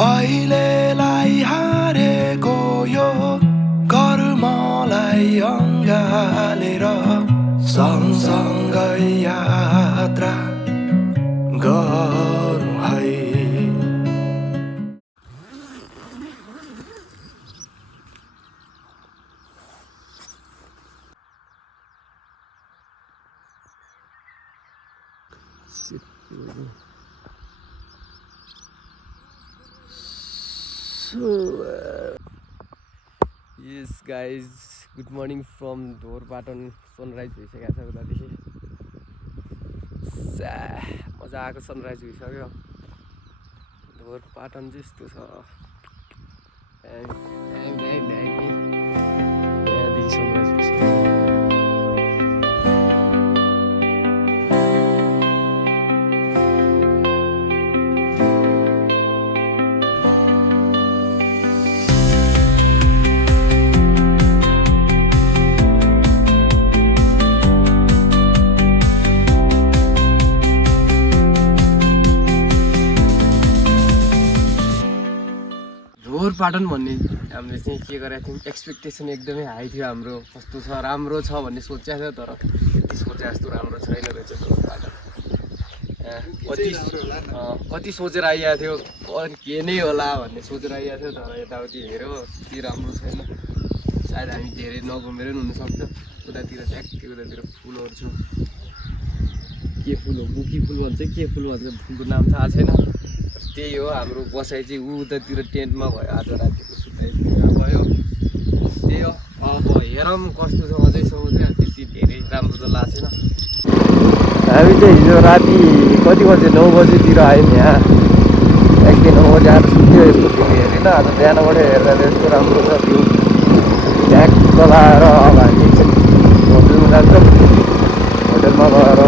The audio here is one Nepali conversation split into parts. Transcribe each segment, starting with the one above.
अहिलेलाई हारेको यो कर्मलाई अँगालेर सँगसँगै यात्रा गरौँ है। Yes guys, good morning from Dhorpatan. Sunrise भइसकेको छ उतादेखि मजाको सनराइज भइसक्यो। ढोरपाटन चाहिँ यस्तो छ, यहाँदेखि सनराइज भइसक्यो। ढोरपाटन भन्ने हामीले चाहिँ के गरेको थियौँ, एक्सपेक्टेसन एकदमै हाई थियो हाम्रो। कस्तो छ, राम्रो छ भन्ने सोचेको थियो, तर सोचे जस्तो राम्रो छैन रहेछ ढोरपाटन। कति सोचेर आइएको थियो, के नै होला भन्ने सोचेर आइएको थियो, तर यताउति हेऱ्यो के राम्रो छैन। सायद हामी धेरै नघुमेर पनि हुनसक्छ। उतातिर ट्याक्कै उतातिर फुलहरू छ, के फुल हो, बुकी फुल भन्छ के फुल भन्छ, फुलको नाम थाहा छैन। त्यही हो हाम्रो बसाइ चाहिँ उतातिर टेन्टमा भयो। आज रातिको सुताइ भयो, त्यही हो। अब हेरौँ कस्तो छ, अझैसम्म चाहिँ त्यति धेरै राम्रो त लागेको छैन। हामी चाहिँ हिजो राति कति बजे, 9 बजीतिर आयौँ यहाँ। एकदिन 9 बजी आएर सुत्यो, यस्तो भ्यू हेरेन। आज बिहानबाट हेर्दा चाहिँ यस्तो राम्रो छ भ्यू। ट्याक्क लाएर अब हामी चाहिँ होटलमा जान्छौँ। होटलमा गएर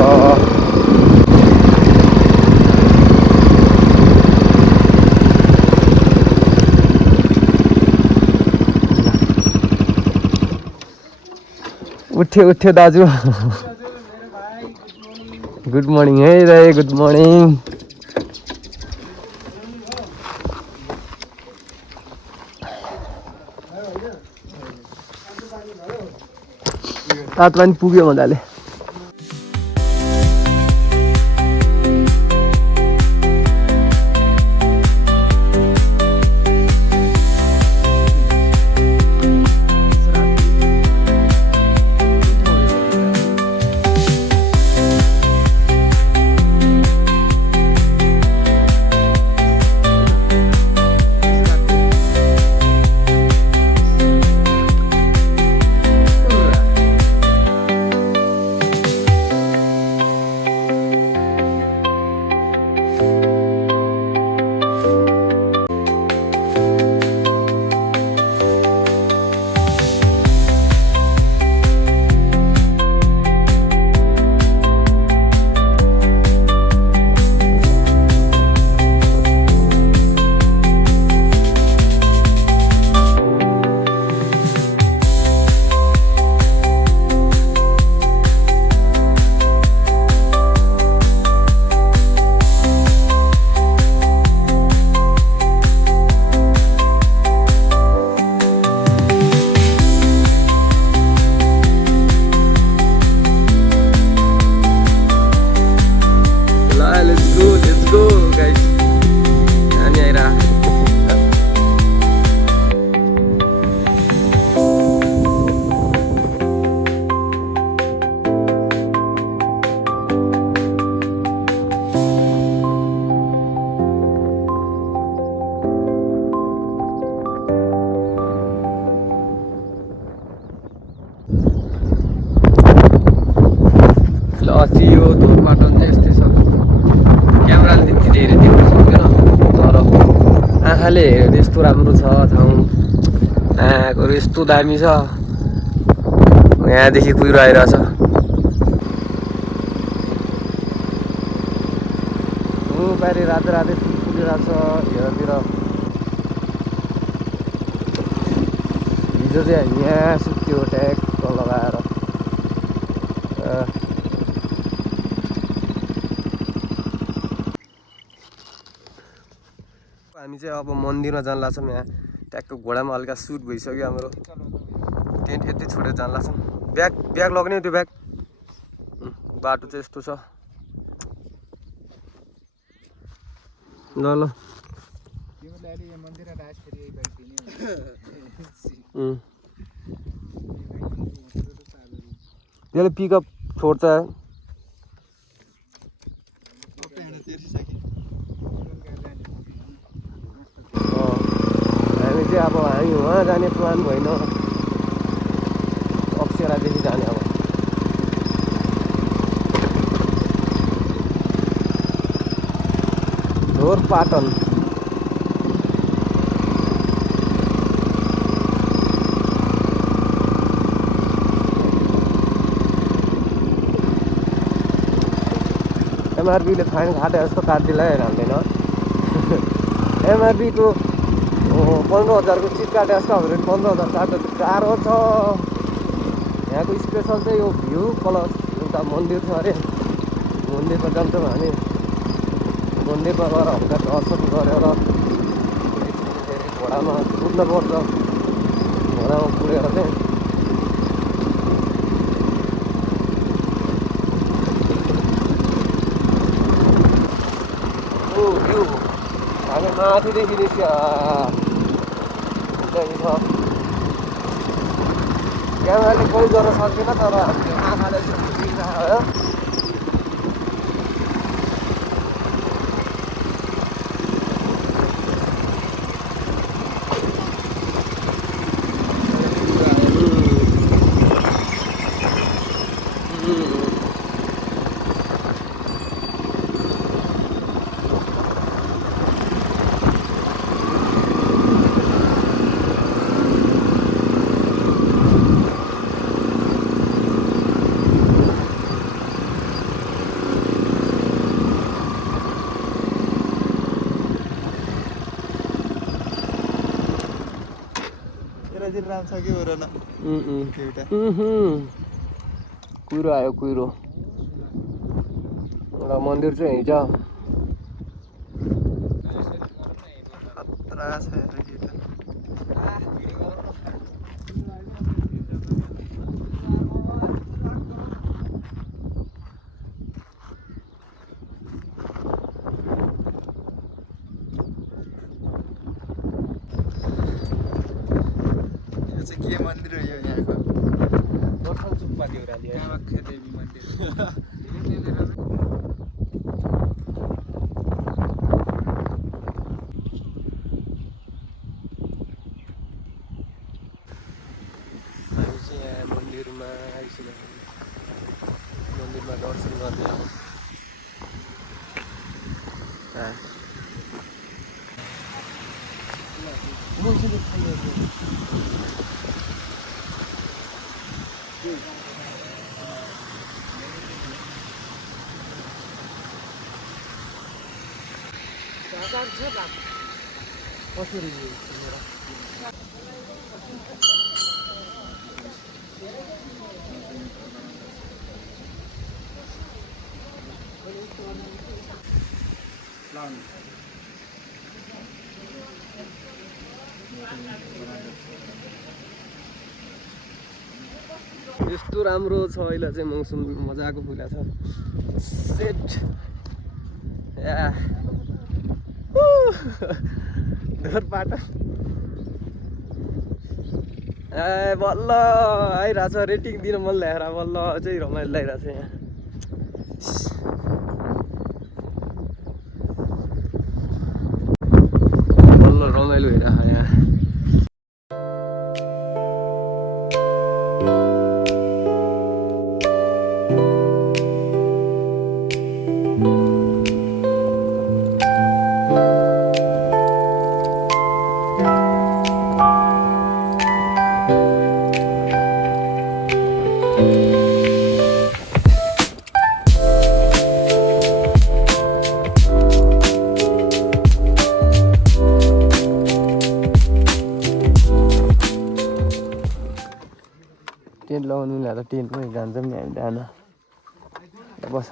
उठ्यो दाजु। गुड मर्निङ है दाइ, गुड मर्निङ। तातो पानी पुग्यो मजाले। अस्ति यो ढोरपाटन चाहिँ यस्तै छ। क्यामेराले त्यति धेरै देख्न सक्दैन, तर आँखाले हेरेर यस्तो राम्रो छ ठाउँ। आँखाहरू यस्तो दामी छ, यहाँदेखि कुहिरो आइरहेछ। बाहिर रातो रातो फुल फुलिरहेछ यतातिर। हिजो चाहिँ हामी यहाँ सुत्यो ट्याक्क लगाएर। हामी चाहिँ अब मन्दिरमा जान लाग्छौँ। यहाँ ट्याक्क घोडामा हल्का सुट भइसक्यो हाम्रो। टेन्ट यति छोडेर जान लाग्छौँ। ब्याग लग्ने त्यो ब्याग। बाटो चाहिँ यस्तो छ। ल ल त्यसले पिकअप छोड्छ। हामी चाहिँ अब हामी उहाँ जाने प्लान भएन, अप्सरादेखि जाने। अब ढोरपाटन एमआरपीले फाइन काटे जस्तो काटिदिला हाल्दैन। एमआरपीको 15,000 को चिज काटे जस्तो हाम्रो 15,000 काट्दा गाह्रो छ। यहाँको स्पेसल चाहिँ यो भ्यू प्लस एउटा मन्दिर छ अरे। मन्दिरमा जान्छौँ हामी। मन्दिरमा गएर हल्का दर्शन गरेर घोडामा कुद्नुपर्छ। घोडामा पुगेर चाहिँ भ्यू हामी माथिदेखि निस्क्यो। क्यामेराले कोही गर्न सक्दैन, तर हामीले आँखाले देखिरहेको कुहिरो आयो। कुहिरो एउटा मन्दिर चाहिँ हिजो खतरा छ। के मन्दिर हो यो यहाँको? दर्शन सुक्पा देउराली कामाख्या देवी मन्दिर। हामी चाहिँ यहाँ मन्दिरमा आइसक्यौँ। मन्दिरमा दर्शन गर्ने अब यस्तो राम्रो छ अहिले चाहिँ मौसम मजाको फुलेको छ। सेट ढोरपाटन बल्ल आइरहेछ। रेटिङ दिन मन ल्याएर बल्ल चाहिँ रमाइलो लागिरहेछ। यहाँ बल्ल रमाइलो भइरहेछ यहाँ। टेन्ट लगाउनु ल्याएर टेन्टमै जान्छौँ नि हामी। जान बस